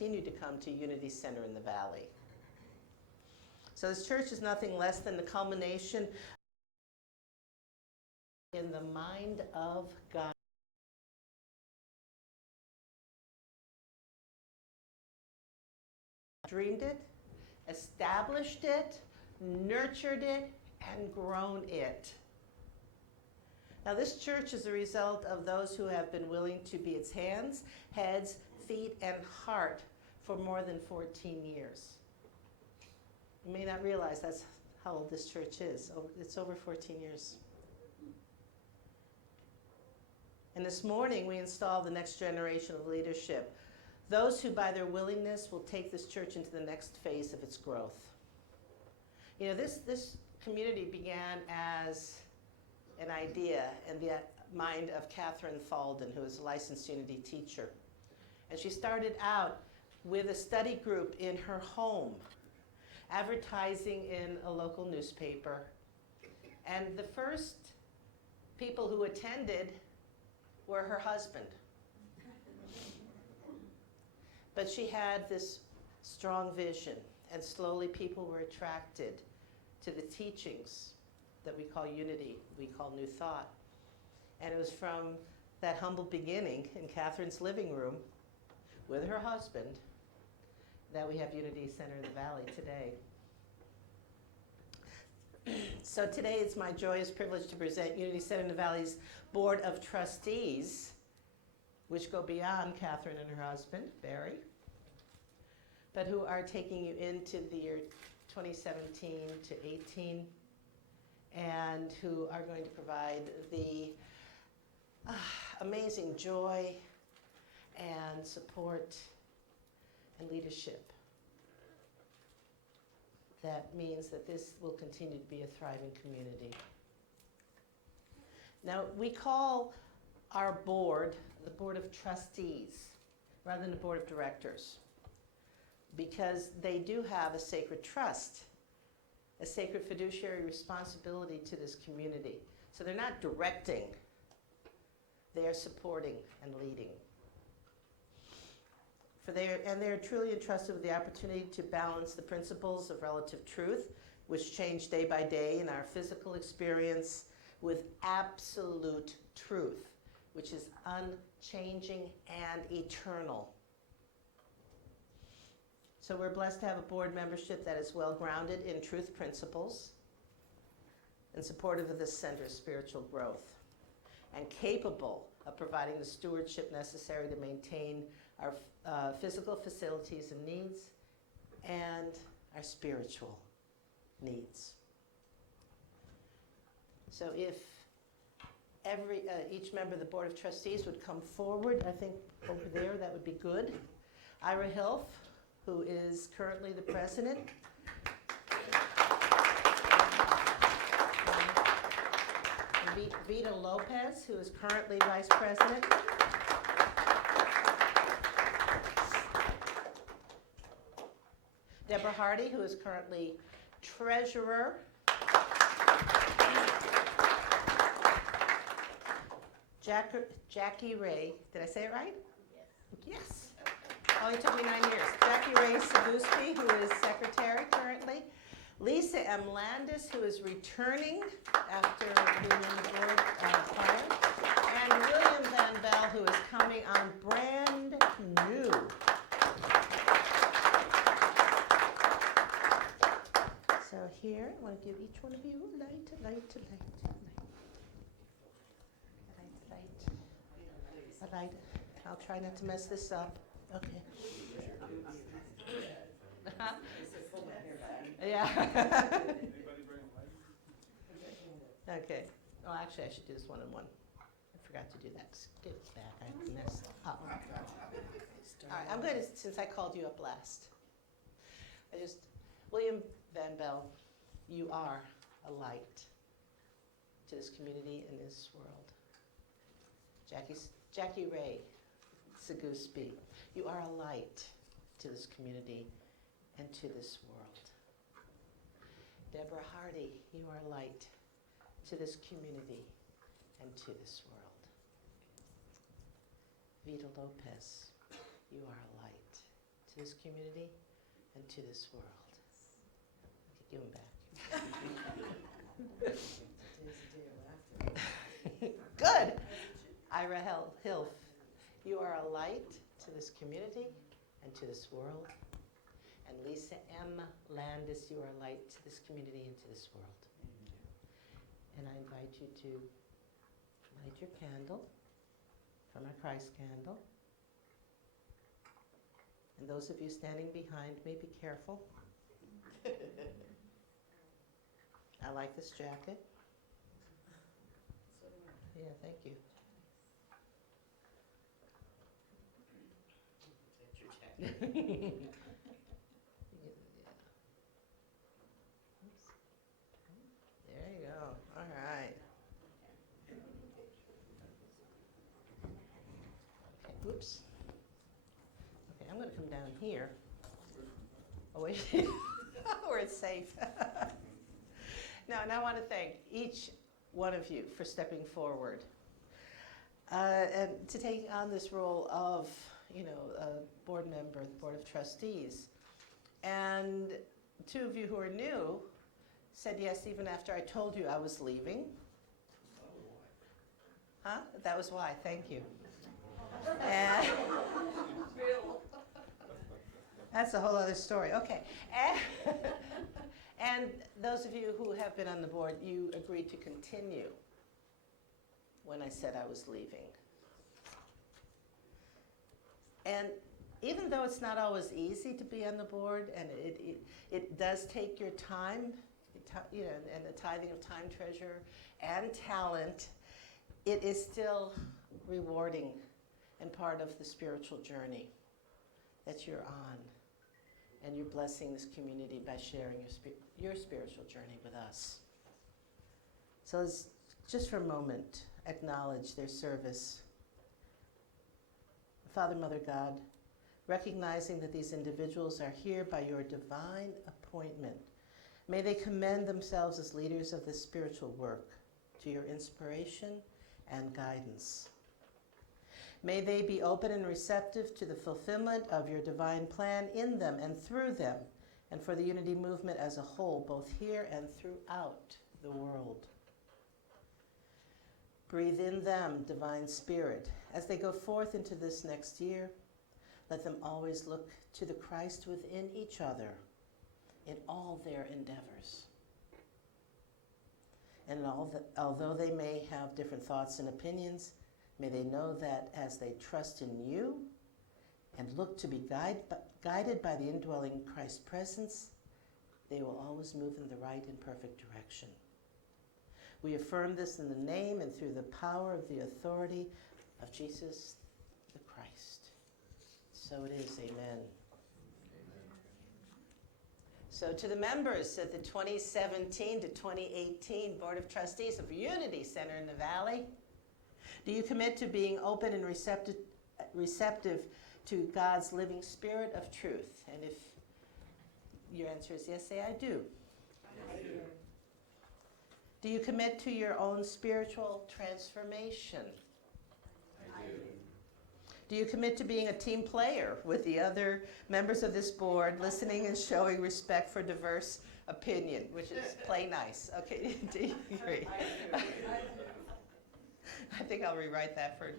continue to come to Unity Center in the Valley. So this church is nothing less than the culmination in the mind of God. Dreamed it, established it, nurtured it, and grown it. Now this church is a result of those who have been willing to be its hands, heads, feet, and heart for more than 14 years. You may not realize that's how old this church is. It's over 14 years. And this morning we install the next generation of leadership. Those who by their willingness will take this church into the next phase of its growth. You know, this community began as an idea in the mind of Catherine Thalden, who is a licensed Unity teacher. And she started out with a study group in her home, advertising in a local newspaper. And the first people who attended were her husband. But she had this strong vision, and slowly people were attracted to the teachings that we call Unity, we call New Thought. And it was from that humble beginning in Catherine's living room with her husband that we have Unity Center in the Valley today. So today it's my joyous privilege to present Unity Center in the Valley's Board of Trustees, which go beyond Catherine and her husband, Barry, but who are taking you into the year 2017 to 18, and who are going to provide the amazing joy and support and leadership that means that this will continue to be a thriving community. Now, we call our board the Board of Trustees rather than the Board of Directors, because they do have a sacred trust, a sacred fiduciary responsibility to this community. So they're not directing, they are supporting and leading. They're truly entrusted with the opportunity to balance the principles of relative truth, which change day by day in our physical experience, with absolute truth, which is unchanging and eternal. So we're blessed to have a board membership that is well grounded in truth principles and supportive of this center's spiritual growth, and capable of providing the stewardship necessary to maintain our physical facilities and needs and our spiritual needs. So if each member of the Board of Trustees would come forward, I think over there, that would be good. Ira Hilf, who is currently the president. Vita Lopez, who is currently vice president. Deborah Hardy, who is currently treasurer. Jackie Ray, did I say it right? Yes. Only took me 9 years. Jackie Ray Saguski, who is secretary currently. Lisa M. Landis, who is returning after being on the board prior. And William Van Bell, who is coming on brand new. So here, I want to give each one of you a light. I'll try not to mess this up. Okay. Yeah. Okay. Oh, actually, I should do this one-on-one. I forgot to do that. Give it back. I messed up. All right. I'm going to, since I called you up last, William Van Bell, you are a light to this community and this world. Jackie Ray Saguski, you are a light to this community and to this world. Deborah Hardy, you are a light to this community and to this world. Vita Lopez, you are a light to this community and to this world. Okay, give them back. Good. Ira Hilf, you are a light to this community and to this world. And Lisa M. Landis, you are a light to this community and to this world. And I invite you to light your candle from our Christ candle. And those of you standing behind me, be careful. I like this jacket. Yeah, thank you. That's your jacket. There you go. All right. Okay, oops. Okay, I'm going to come down here. Oh, wait. Where it's safe. Now, and I want to thank each one of you for stepping forward and to take on this role of, a board member, the Board of Trustees. And two of you who are new said yes even after I told you I was leaving. Huh? That was why. Thank you. And that's a whole other story. Okay. And those of you who have been on the board, you agreed to continue when I said I was leaving. And even though it's not always easy to be on the board, and it does take your time, and the tithing of time, treasure, and talent, it is still rewarding and part of the spiritual journey that you're on. And you're blessing this community by sharing your spiritual journey with us. So let's just for a moment acknowledge their service. Father, Mother, God, recognizing that these individuals are here by your divine appointment, may they commend themselves as leaders of this spiritual work to your inspiration and guidance. May they be open and receptive to the fulfillment of your divine plan in them and through them, and for the unity movement as a whole, both here and throughout the world. Breathe in them, divine spirit, as they go forth into this next year. Let them always look to the Christ within each other in all their endeavors. And although they may have different thoughts and opinions, may they know that as they trust in you and look to be guided by the indwelling Christ presence, they will always move in the right and perfect direction. We affirm this in the name and through the power of the authority of Jesus the Christ. So it is, amen. So to the members of the 2017 to 2018 Board of Trustees of Unity Center in the Valley, do you commit to being open and receptive to God's living spirit of truth? And if your answer is yes, say I do. I do. Do you commit to your own spiritual transformation? I do. Do you commit to being a team player with the other members of this board, listening and showing respect for diverse opinion, which is play nice? Okay, do you agree? I do. I think I'll rewrite that for.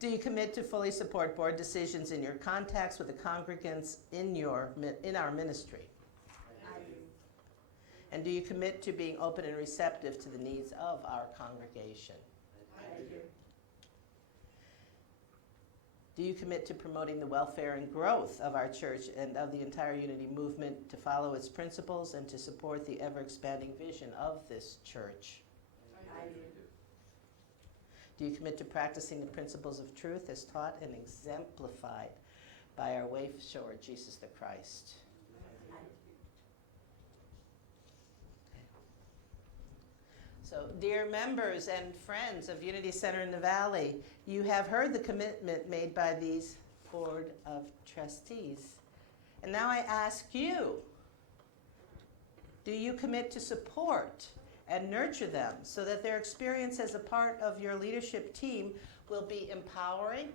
Do you commit to fully support board decisions in your contacts with the congregants in our ministry? I do. And do you commit to being open and receptive to the needs of our congregation? I do. Do you commit to promoting the welfare and growth of our church and of the entire Unity movement, to follow its principles and to support the ever-expanding vision of this church? I do. Do you commit to practicing the principles of truth as taught and exemplified by our wayfarer, Jesus the Christ? So, dear members and friends of Unity Center in the Valley, you have heard the commitment made by these Board of Trustees. And now I ask you, do you commit to support and nurture them so that their experience as a part of your leadership team will be empowering,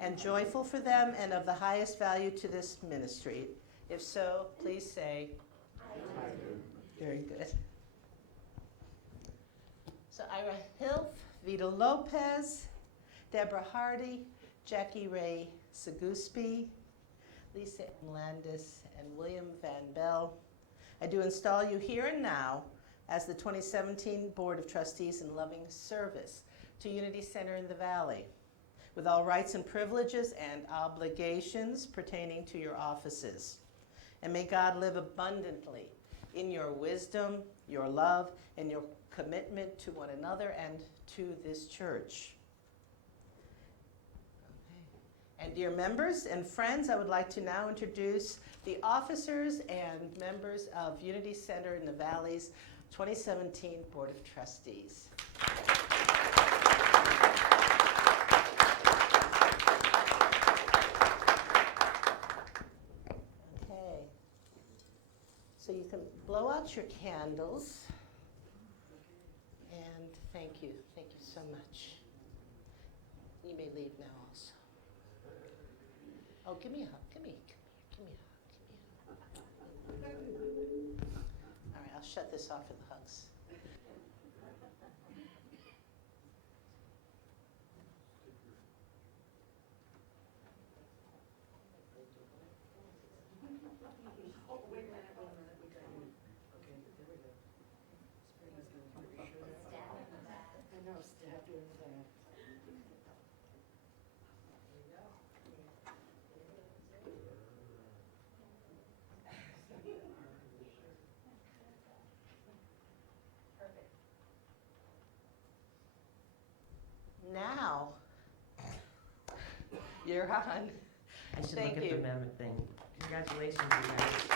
and joyful for them and of the highest value to this ministry? If so, please say, I do. very good. So Ira Hilf, Vita Lopez, Deborah Hardy, Jackie Ray Saguspi, Lisa Landis, and William Van Bell. I do install you here and now as the 2017 Board of Trustees in loving service to Unity Center in the Valley, with all rights and privileges and obligations pertaining to your offices. And may God live abundantly in your wisdom, your love, and your commitment to one another and to this church. Okay. And dear members and friends, I would like to now introduce the officers and members of Unity Center in the Valley's 2017 Board of Trustees. Okay. So you can blow out your candles. And thank you so much. You may leave now also. Oh, give me a hug, give me a hug. All right, I'll shut this off for the hugs. Now, you're on. I should Thank look at you. the memo thing. Congratulations, you guys.